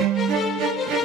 З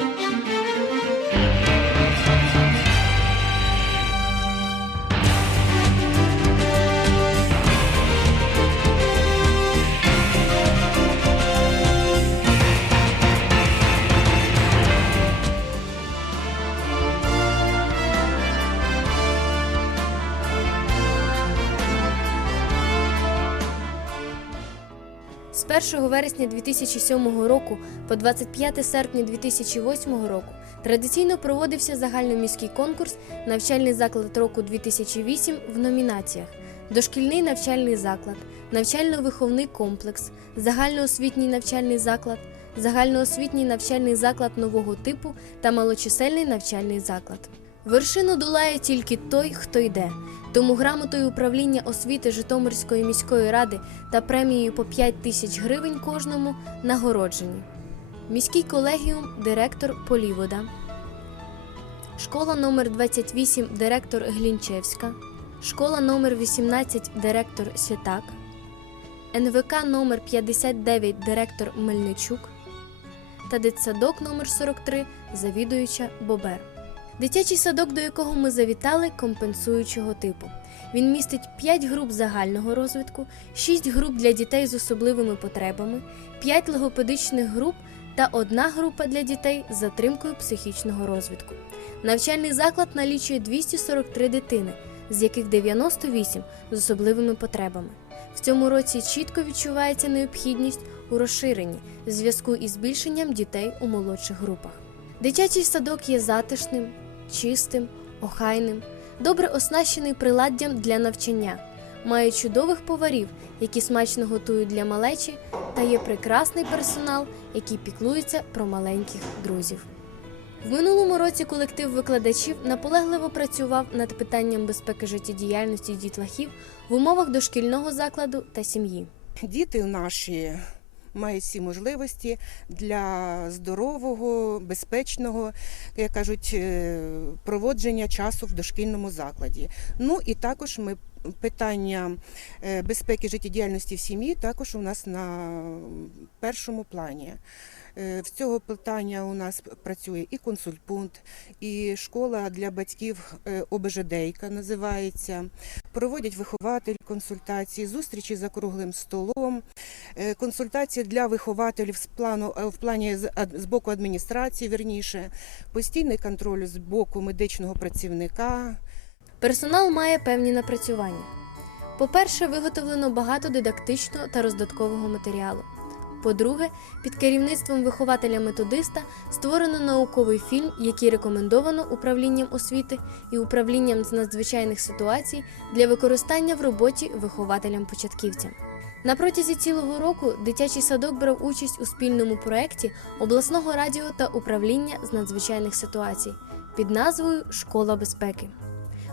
1 вересня 2007 року по 25 серпня 2008 року традиційно проводився загальноміський конкурс Навчальний заклад року 2008 в номінаціях Дошкільний навчальний заклад, навчально-виховний комплекс, загальноосвітній навчальний заклад, загальноосвітній навчальний заклад нового типу та малочисельний навчальний заклад. Вершину долає тільки той, хто йде. Тому грамотою управління освіти Житомирської міської ради та премією по 5 тисяч гривень кожному нагороджені. Міський колегіум директор Полівода. Школа номер 28 директор Глінчевська. Школа номер 18 директор Святак. НВК номер 59 директор Мельничук. Та дитсадок номер 43 завідуюча Бобер. Дитячий садок, до якого ми завітали, компенсуючого типу. Він містить 5 груп загального розвитку, 6 груп для дітей з особливими потребами, 5 логопедичних груп та одна група для дітей з затримкою психічного розвитку. Навчальний заклад налічує 243 дитини, з яких 98 з особливими потребами. В цьому році чітко відчувається необхідність у розширенні в зв'язку із збільшенням дітей у молодших групах. Дитячий садок є затишним, чистим, охайним, добре оснащений приладдям для навчання, має чудових поварів, які смачно готують для малечі, та є прекрасний персонал, який піклується про маленьких друзів. В минулому році колектив викладачів наполегливо працював над питанням безпеки життєдіяльності дітлахів в умовах дошкільного закладу та сім'ї. Діти наші мають всі можливості для здорового, безпечного, як кажуть, е, проводження часу в дошкільному закладі. Ну і також ми питання е, безпеки життєдіяльності в сім'ї також у нас на першому плані. Е, В цього питання у нас працює і консультпункт, і школа для батьків е, ОБЖДейка називається. Проводять вихователі консультації, зустрічі за круглим столом, е, консультації для вихователів з плану в плані з, боку адміністрації, вірніше, постійний контроль з боку медичного працівника. Персонал має певні напрацювання. По-перше, виготовлено багато дидактичного та роздаткового матеріалу. По-друге, під керівництвом вихователя-методиста створено науковий фільм, який рекомендовано управлінням освіти і управлінням з надзвичайних ситуацій для використання в роботі вихователям-початківцям. На протязі цілого року дитячий садок брав участь у спільному проєкті обласного радіо та управління з надзвичайних ситуацій під назвою Школа безпеки.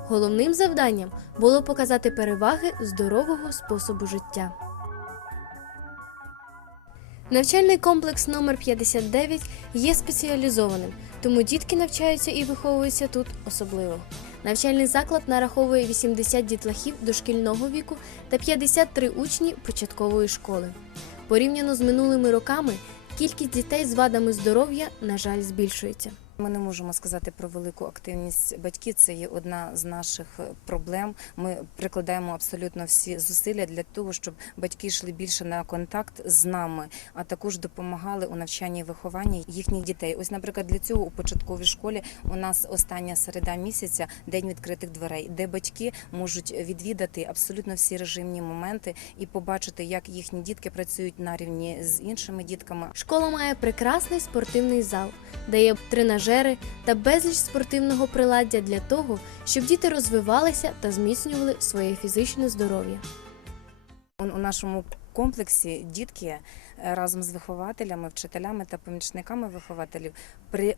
Головним завданням було показати переваги здорового способу життя. Навчальний комплекс номер 59 є спеціалізованим, тому дітки навчаються і виховуються тут особливо. Навчальний заклад нараховує 80 дітлахів дошкільного віку та 53 учні початкової школи. Порівняно з минулими роками, кількість дітей з вадами здоров'я, на жаль, збільшується. Ми не можемо сказати про велику активність батьків. Це є одна з наших е, проблем. Ми прикладаємо абсолютно всі зусилля для того, щоб батьки йшли більше на контакт з нами, а також допомагали у навчанні і вихованні їхніх дітей. Ось, наприклад, для цього у початковій школі у нас остання середа місяця день відкритих дверей, де батьки можуть відвідати абсолютно всі режимні моменти і побачити, як їхні дітки працюють на рівні з іншими дітками. Школа має прекрасний спортивний зал, де є тренажери та безліч спортивного приладдя для того, щоб діти розвивалися та зміцнювали своє фізичне здоров'я. У нашому комплексі дітки разом з вихователями, вчителями та помічниками вихователів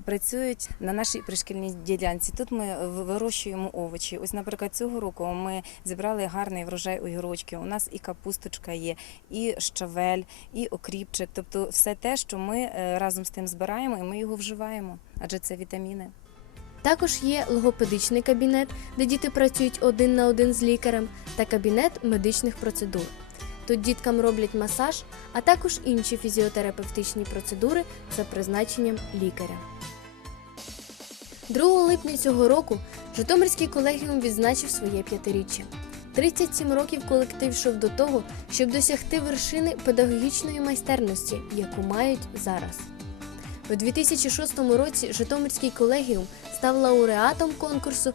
працюють на нашій пришкільній ділянці. Тут ми вирощуємо овочі. Ось, наприклад, цього року ми зібрали гарний врожай огірочки. У нас і капусточка є, і щавель, і окріпчик. Тобто, все те, що ми е, разом з тим збираємо, і ми його вживаємо, адже це вітаміни. Також є логопедичний кабінет, де діти працюють один на один з лікарем, та кабінет медичних процедур. Тут діткам роблять масаж, а також інші фізіотерапевтичні процедури за призначенням лікаря. 2 липня цього року Житомирський колегіум відзначив своє п'ятиріччя. 37 років колектив йшов до того, щоб досягти вершини педагогічної майстерності, яку мають зараз. У 2006 році Житомирський колегіум став лауреатом конкурсу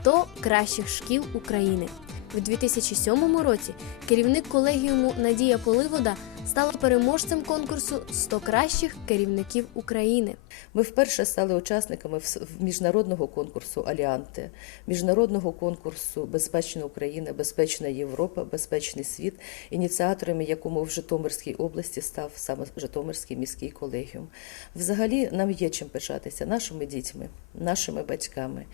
100 кращих шкіл України. У 2007 році. Керівник колегіуму Надія Поливода стала переможцем конкурсу 100 кращих керівників України. Ми вперше стали учасниками міжнародного конкурсу Аліанте, міжнародного конкурсу Безпечна Україна, Безпечна Європа, Безпечний світ, ініціаторами якому в Житомирській області став саме Житомирський міський колегіум. Взагалі нам є чим пишатися нашими дітьми, нашими батьками.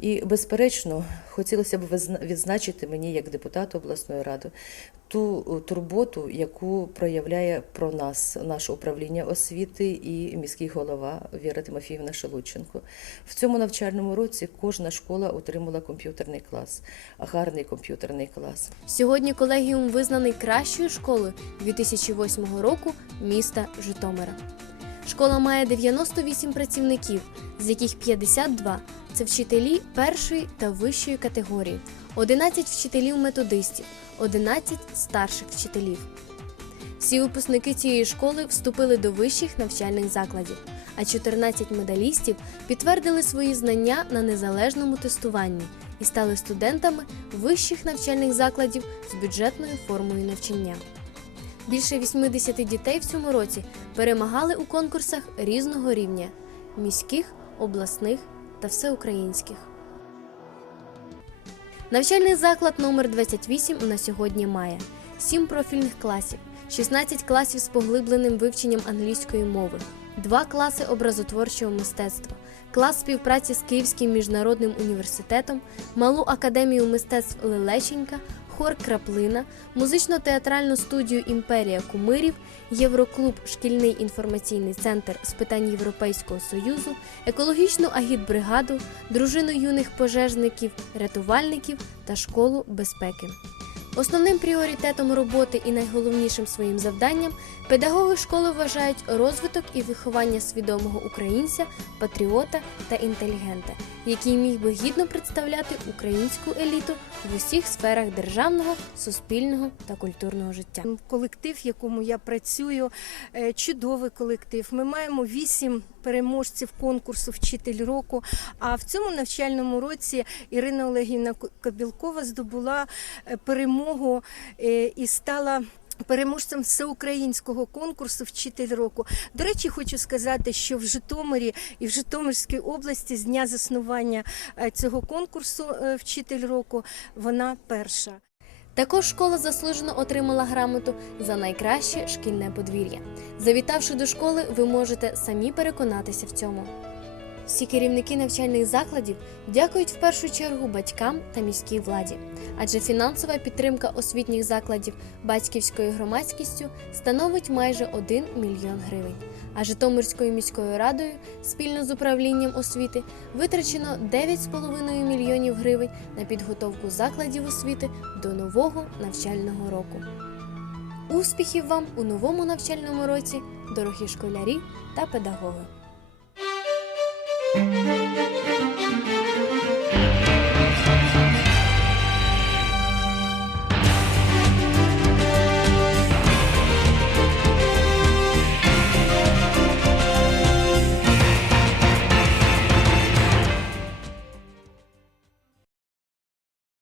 І, безперечно, хотілося б відзначити мені як депутату обласної ради ту е, турботу, яку проявляє про нас наше управління освіти і міський голова Віра Тимофіївна Шелудченко. В цьому навчальному році кожна школа отримала комп'ютерний клас, гарний комп'ютерний клас. Сьогодні колегіум визнаний кращою школою 2008 року міста Житомира. Школа має 98 працівників, з яких 52 – це вчителі першої та вищої категорії, 11 вчителів-методистів, 11 старших вчителів. Всі випускники цієї школи вступили до вищих навчальних закладів, а 14 медалістів підтвердили свої знання на незалежному тестуванні і стали студентами вищих навчальних закладів з бюджетною формою навчання. Більше 80 дітей в цьому році перемагали у конкурсах різного рівня міських, обласних та всеукраїнських. Навчальний заклад номер 28 на сьогодні має 7 профільних класів, 16 класів з поглибленим вивченням англійської мови, 2 класи образотворчого мистецтва, клас співпраці з Київським міжнародним університетом, малу академію мистецтв Лелеченька, хор Краплина, музично-театральну студію Імперія кумирів, Євроклуб Шкільний інформаційний центр з питань Європейського Союзу, екологічну агітбригаду, дружину юних пожежників, рятувальників та школу безпеки. Основним пріоритетом роботи і найголовнішим своїм завданням педагоги школи вважають розвиток і виховання свідомого українця, патріота та інтелігента, який міг би гідно представляти українську еліту в усіх сферах державного, суспільного та культурного життя. Колектив, в якому я працюю, е, чудовий колектив. Ми маємо вісім переможців конкурсу Вчитель року. А в цьому навчальному році Ірина Олегівна Кобілкова здобула е, перемогу е, і стала. Переможцем всеукраїнського конкурсу Вчитель року. До речі, хочу сказати, що в Житомирі і в Житомирській області з дня заснування е, цього конкурсу Вчитель року вона перша. Також школа заслужено отримала грамоту за найкраще шкільне подвір'я. Завітавши до школи, ви можете самі переконатися в цьому. Всі керівники навчальних закладів дякують в першу чергу батькам та міській владі, адже фінансова підтримка освітніх закладів батьківською громадськістю становить майже 1 мільйон гривень. А Житомирською міською радою спільно з управлінням освіти витрачено 9,5 мільйонів гривень на підготовку закладів освіти до нового навчального року. Успіхів вам у новому навчальному році, дорогі школярі та педагоги! Música